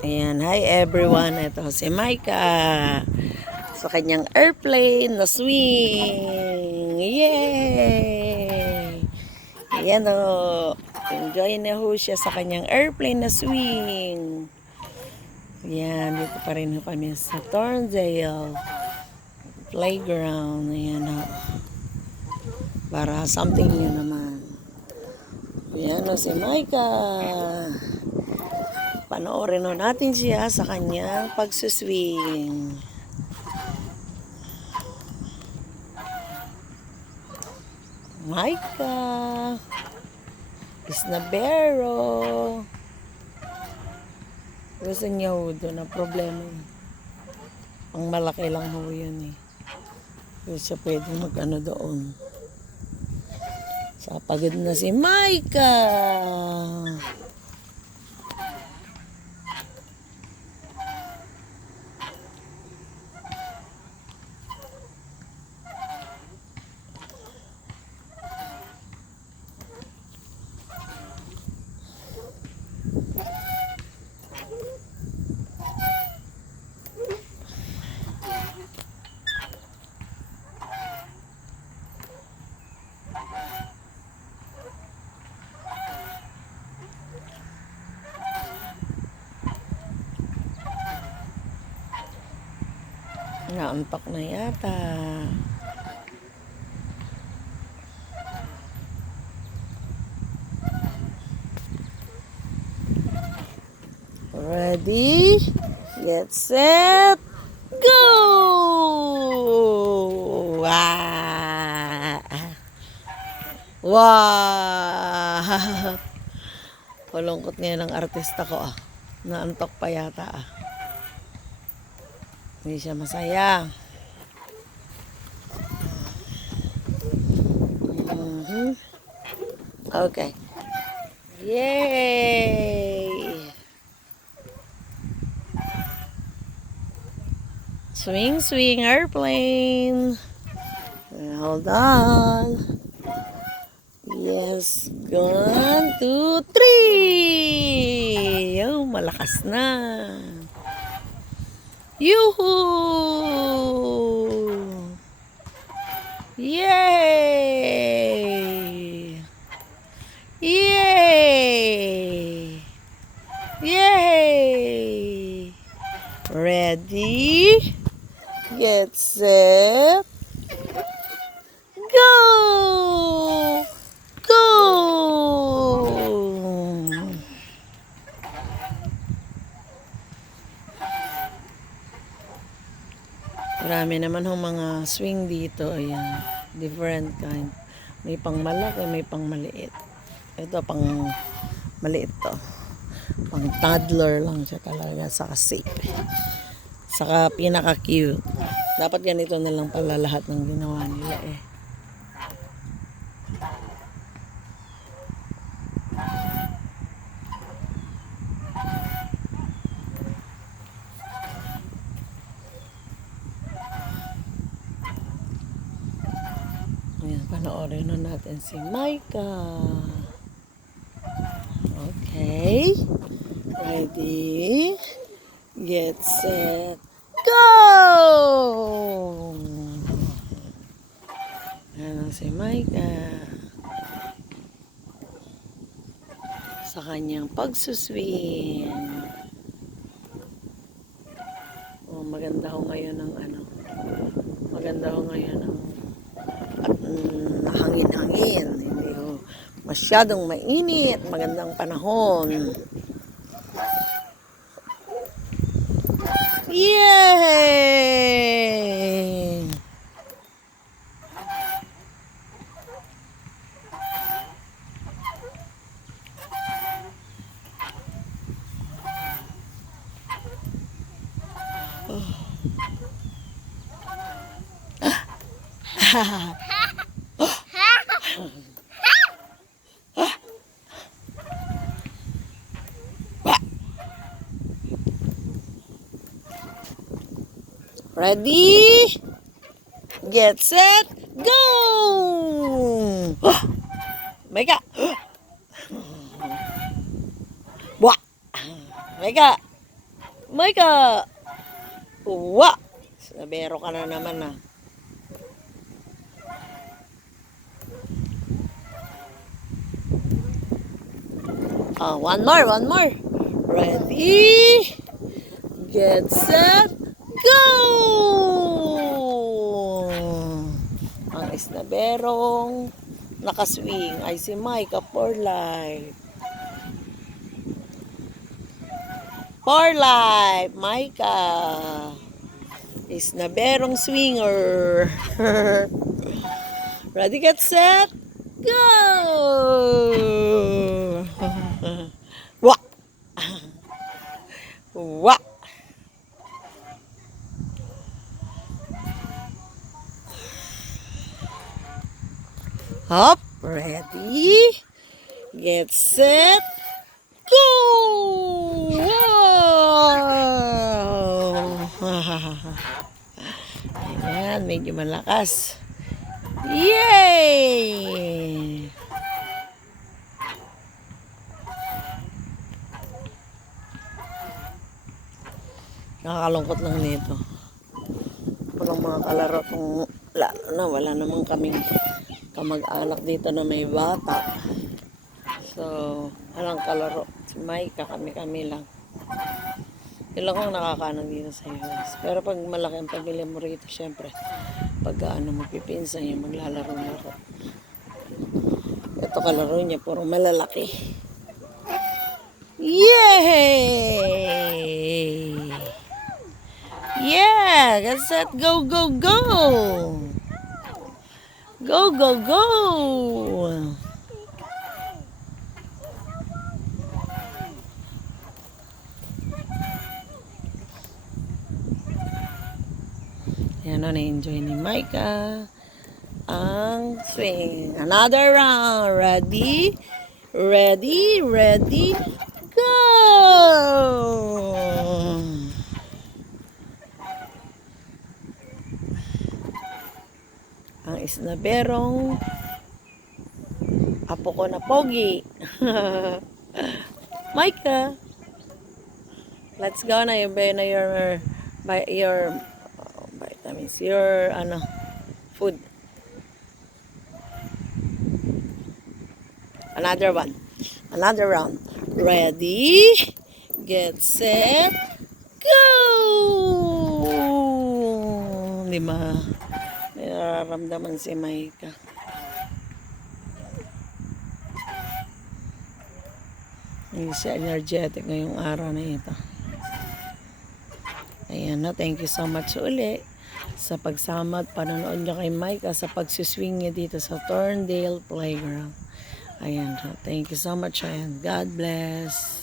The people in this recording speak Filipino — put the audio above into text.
Ayan, hi everyone. Ito si Micah sa kanyang airplane na swing. Yay! Ayan o. Enjoy na ho siya sa kanyang airplane na swing. Ayan, dito pa rin ho kami sa Thorndale Playground. Ayan o. Para something new naman. Ayan o si Micah. Panoorin ho natin siya sa kanyang pagsuswing. Micah Isnabero. Gusto niya ho doon na problema. Ang malaki lang ho yun eh. Hindi siya pwede mag-ano doon. Sa pagod na si Micah. Naantok na yata. Ready? Get set. Go! Wow! Wow! Palungkot ngayon ang artista ko ah. Naantok pa yata ah. Hindi siya masaya. Okay. Yay! Swing, swing, airplane. Hold on. Yes. 1, 2, 3. Oh, malakas na. Yoo-hoo! Yay! Yay! Yay! Ready? Get set. Go! Go! Marami naman hong mga swing dito. Ayan. Different kind. May pang malaki, may pang maliit. Ito pang maliit to. Pang toddler lang siya talaga. Saka safe. Saka pinaka-cute. Dapat ganito na lang pala lahat ng ginawa nila eh. Ayan, panoorin na natin si Micah. Okay. Ready? Get set. Go! Ayan si Micah. Sa kanyang pagsuswing. Oh, maganda ho ngayon ang ano. Maganda ho ngayon ang hangin-hangin. Hindi ho masyadong mainit. Magandang panahon. Yay! Ready? Get set. Go! Micah. Wah. Micah. Micah! Uwa! Nabero ka na naman ah. One more. Ready? Get set, go! Ang isnaberong nakaswing ay si Micah for life. For life, Micah. Isnaberong swinger. Ready, get set, go! Wah! Wah! Hop, ready, get set, go! Wow! Ayan, medyo malakas. Yay! Nakakalungkot lang nito. Walang mga kalaro kung wala namang kaming kamag-anak dito na may bata. So, walang kalaro. Si Micah, kami lang. Yun lang kung nakakaano dito sa US. Pero pag malaki ang pabili mo rito, syempre, pag magpipinsan yung maglalaro-laro. Ito kalaro niya, puro malalaki. Yay! Yeah! Get set, go, go, go! Go, go, go! Yan o, na-enjoy ni Micah ang swing. Another round. Ready? Ready? Ready? Go! Ang isnaberong apo ko na pogi. Micah, let's go na yung your vitamins, your food. Another round. Ready, get set, go! Di ba? May nararamdaman si Micah. Hindi siya energetic ngayong araw na ito. Ayan na, thank you so much uli sa pagsama at panonood niyo kay Micah sa pagsuswing niya dito sa Thorndale Playground. Ayan, thank you so much and God bless.